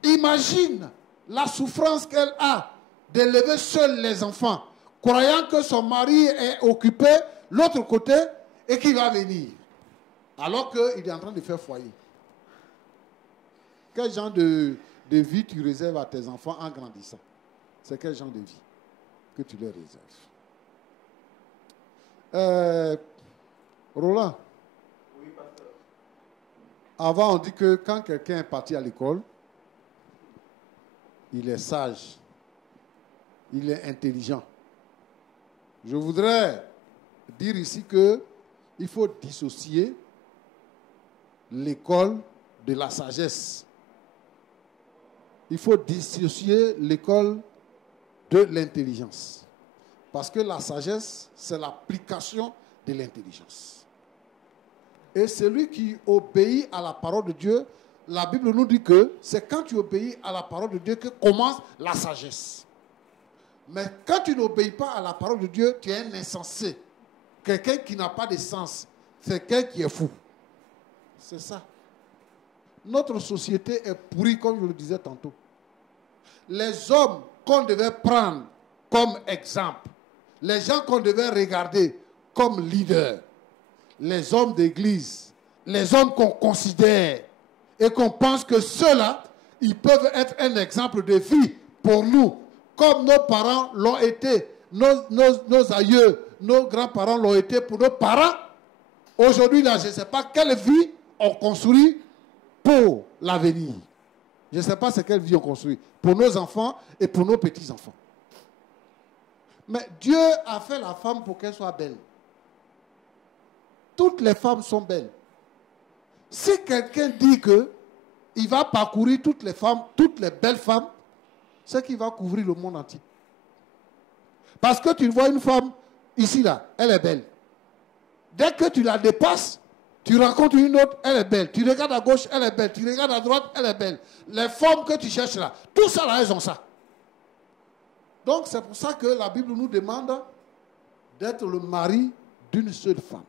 Imagine la souffrance qu'elle a d'élever seule les enfants, croyant que son mari est occupé l'autre côté et qu'il va venir, alors qu'il est en train de faire foyer. Quel genre de vie tu réserves à tes enfants en grandissant? C'est quel genre de vie que tu leur réserves? Roland. Oui, pasteur. Avant, on dit que quand quelqu'un est parti à l'école, il est sage, il est intelligent. Je voudrais dire ici qu'il faut dissocier l'école de la sagesse. Il faut dissocier l'école de l'intelligence. Parce que la sagesse, c'est l'application de l'intelligence. Et celui qui obéit à la parole de Dieu, la Bible nous dit que c'est quand tu obéis à la parole de Dieu que commence la sagesse. Mais quand tu n'obéis pas à la parole de Dieu, tu es un insensé. Quelqu'un qui n'a pas de sens. C'est quelqu'un qui est fou. C'est ça. Notre société est pourrie, comme je le disais tantôt. Les hommes qu'on devait prendre comme exemple, les gens qu'on devait regarder comme leaders, les hommes d'église, les hommes qu'on considère et qu'on pense que ceux-là, ils peuvent être un exemple de vie pour nous, comme nos parents l'ont été, nos aïeux, nos grands-parents l'ont été pour nos parents. Aujourd'hui, là, je ne sais pas quelle vie on construit pour l'avenir. Je ne sais pas quelle vie on construit pour nos enfants et pour nos petits-enfants. Mais Dieu a fait la femme pour qu'elle soit belle. Toutes les femmes sont belles. Si quelqu'un dit qu'il va parcourir toutes les femmes, toutes les belles femmes, c'est qu'il va couvrir le monde entier. Parce que tu vois une femme, ici, là, elle est belle. Dès que tu la dépasses, tu rencontres une autre, elle est belle. Tu regardes à gauche, elle est belle. Tu regardes à droite, elle est belle. Les formes que tu cherches là, tout ça là, elles ont ça. Donc c'est pour ça que la Bible nous demande d'être le mari d'une seule femme.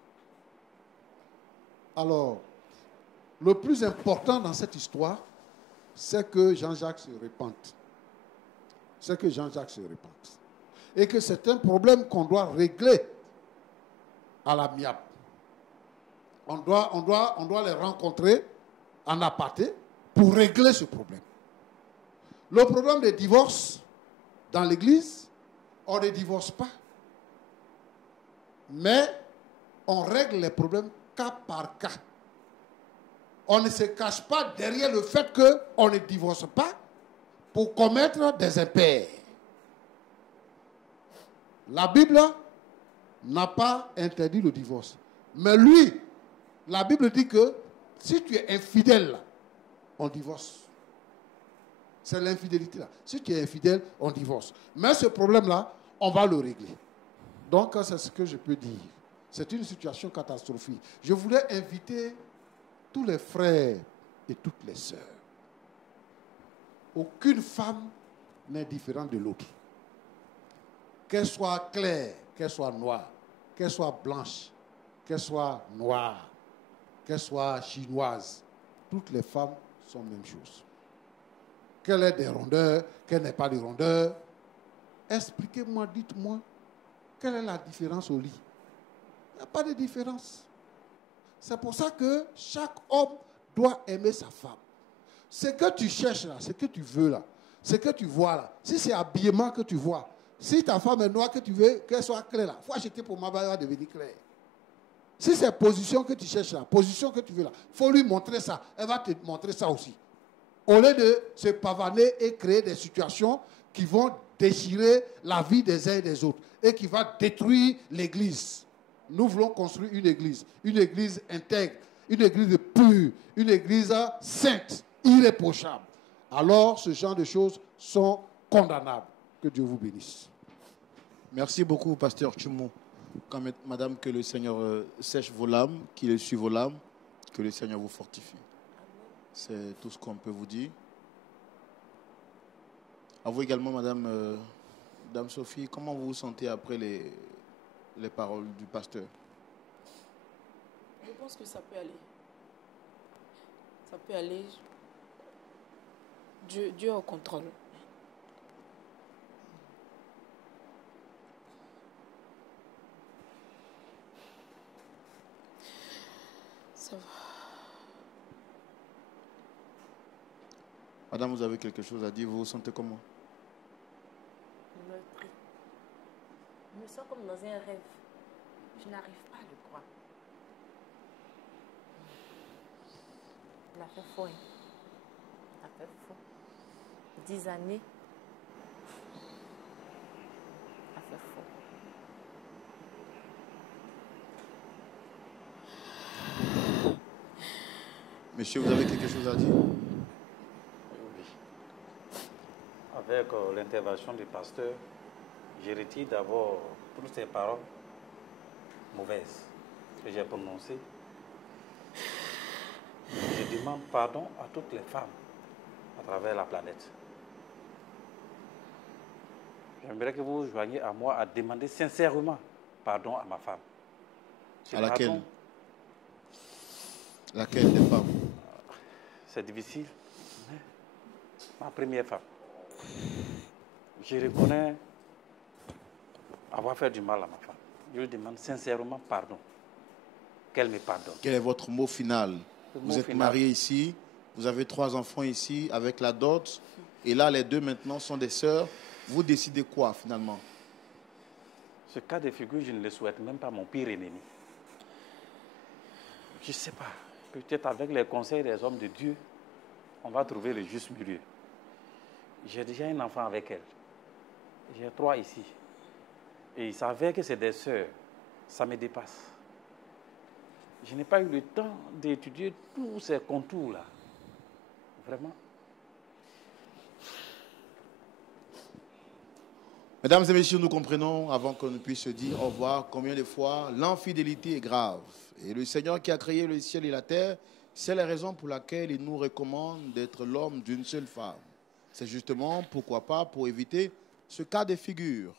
Alors, le plus important dans cette histoire, c'est que Jean-Jacques se repente. C'est que Jean-Jacques se repente. Et que c'est un problème qu'on doit régler à l'amiable. On doit les rencontrer en aparté pour régler ce problème. Le problème des divorces dans l'église, on ne divorce pas. Mais on règle les problèmes cas par cas. On ne se cache pas derrière le fait qu'on ne divorce pas pour commettre des impairs. La Bible n'a pas interdit le divorce. Mais lui, la Bible dit que si tu es infidèle, on divorce. C'est l'infidélité là. Si tu es infidèle, on divorce. Mais ce problème-là, on va le régler. Donc, c'est ce que je peux dire. C'est une situation catastrophique. Je voulais inviter tous les frères et toutes les sœurs. Aucune femme n'est différente de l'autre. Qu'elle soit claire, qu'elle soit noire, qu'elle soit blanche, qu'elle soit noire, qu'elle soit chinoise, toutes les femmes sont la même chose. Qu'elle ait des rondeurs, qu'elle n'ait pas de rondeurs. Expliquez-moi, dites-moi, quelle est la différence au lit? Il n'y a pas de différence. C'est pour ça que chaque homme doit aimer sa femme. Ce que tu cherches là, ce que tu veux là, ce que tu vois là, si c'est habillement que tu vois, si ta femme est noire, que tu veux qu'elle soit claire là, il faut acheter pour ma elle va devenir claire. Si c'est position que tu cherches là, position que tu veux là, il faut lui montrer ça. Elle va te montrer ça aussi. Au lieu de se pavaner et créer des situations qui vont déchirer la vie des uns et des autres et qui vont détruire l'église. Nous voulons construire une église intègre, une église pure, une église sainte, irréprochable. Alors, ce genre de choses sont condamnables. Que Dieu vous bénisse. Merci beaucoup, pasteur Tchumou. Madame, que le Seigneur sèche vos larmes, qu'il essuie vos larmes, que le Seigneur vous fortifie. C'est tout ce qu'on peut vous dire. À vous également, Madame Dame Sophie, comment vous vous sentez après les paroles du pasteur? Je pense que ça peut aller. Ça peut aller. Dieu est au contrôle. Ça va. Madame, vous avez quelque chose à dire? Vous vous sentez comment? Meurtri. Je me sens comme dans un rêve. Je n'arrive pas à le croire. Il a fait faux. Hein. Il a fait faux. 10 années. Il a fait faux. Monsieur, vous avez quelque chose à dire? Avec l'intervention du pasteur, je retire d'abord toutes ces paroles mauvaises que j'ai prononcées. Je demande pardon à toutes les femmes à travers la planète. J'aimerais que vous vous joigniez à moi à demander sincèrement pardon à ma femme. À laquelle? Pardon, laquelle des femmes? C'est difficile. Ma première femme. Je reconnais avoir fait du mal à ma femme. Je lui demande sincèrement pardon. Qu'elle me pardonne. Quel est votre mot final? Vous êtes final. marié ici, vous avez 3 enfants ici avec la dot, et là les 2 maintenant sont des sœurs. Vous décidez quoi finalement? Ce cas de figure, je ne le souhaite même pas à mon pire ennemi. Je ne sais pas. Peut-être avec les conseils des hommes de Dieu, on va trouver le juste milieu. J'ai déjà un enfant avec elle. J'ai 3 ici. Et il savait que c'est des sœurs. Ça me dépasse. Je n'ai pas eu le temps d'étudier tous ces contours-là. Vraiment. Mesdames et messieurs, nous comprenons, avant qu'on ne puisse se dire au revoir, combien de fois l'infidélité est grave. Et le Seigneur qui a créé le ciel et la terre, c'est la raison pour laquelle il nous recommande d'être l'homme d'une seule femme. C'est justement, pourquoi pas, pour éviter ce cas de figure.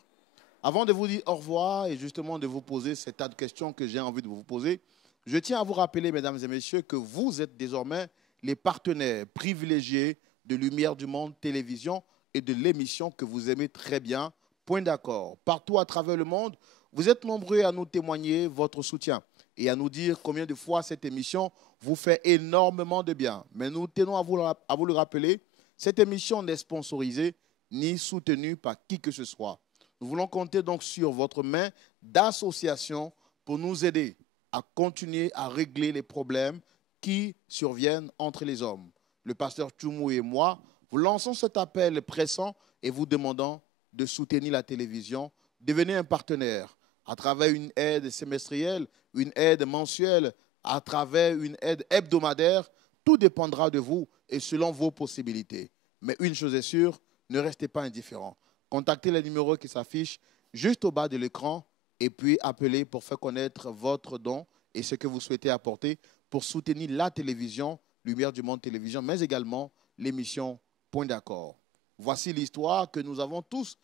Avant de vous dire au revoir et justement de vous poser ces tas de questions que j'ai envie de vous poser, je tiens à vous rappeler, mesdames et messieurs, que vous êtes désormais les partenaires privilégiés de Lumière du Monde Télévision et de l'émission que vous aimez très bien, Point d'accord. Partout à travers le monde, vous êtes nombreux à nous témoigner votre soutien et à nous dire combien de fois cette émission vous fait énormément de bien. Mais nous tenons à vous le rappeler, cette émission n'est sponsorisée ni soutenue par qui que ce soit. Nous voulons compter donc sur votre main d'association pour nous aider à continuer à régler les problèmes qui surviennent entre les hommes. Le pasteur Tchoumou et moi vous lançons cet appel pressant et vous demandons de soutenir la télévision. Devenez un partenaire à travers une aide semestrielle, une aide mensuelle, à travers une aide hebdomadaire. Tout dépendra de vous et selon vos possibilités. Mais une chose est sûre, ne restez pas indifférents. Contactez les numéros qui s'affichent juste au bas de l'écran et puis appelez pour faire connaître votre don et ce que vous souhaitez apporter pour soutenir la télévision, Lumière du Monde Télévision, mais également l'émission Point d'accord. Voici l'histoire que nous avons tous,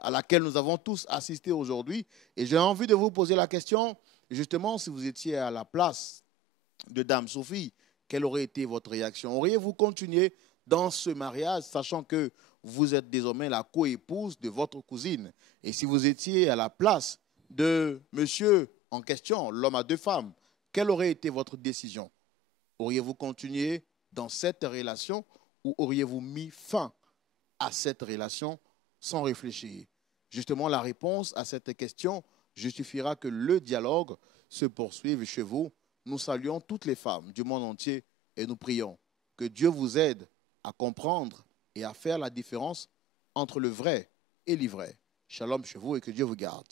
à laquelle nous avons tous assisté aujourd'hui. Et j'ai envie de vous poser la question, justement, si vous étiez à la place de Dame Sophie, quelle aurait été votre réaction? Auriez-vous continué dans ce mariage, sachant que vous êtes désormais la coépouse de votre cousine? Et si vous étiez à la place de monsieur en question, l'homme à 2 femmes, quelle aurait été votre décision? Auriez-vous continué dans cette relation ou auriez-vous mis fin à cette relation sans réfléchir? Justement, la réponse à cette question justifiera que le dialogue se poursuive chez vous. Nous saluons toutes les femmes du monde entier et nous prions que Dieu vous aide à comprendre et à faire la différence entre le vrai et l'ivraie. Shalom chez vous et que Dieu vous garde.